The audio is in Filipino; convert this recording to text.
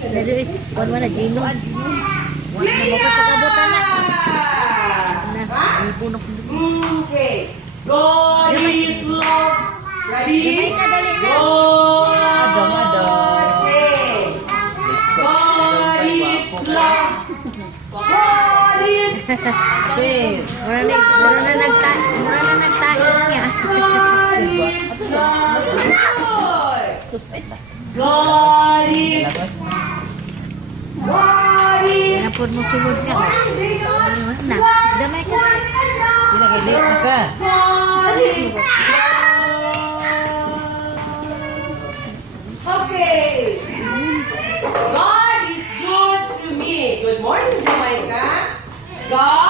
Dali, kuwan mo na, Gino. Wala na mapapagabutan na. Ibunok na. Okay. God is love. Ready? God. Okay. God is love. God is Mura na nagtayo niya. God is Napod mo sulod ka. Na, damay ka. Pinagili na ka. Okay. God is good to me. Good morning, Jamaica. God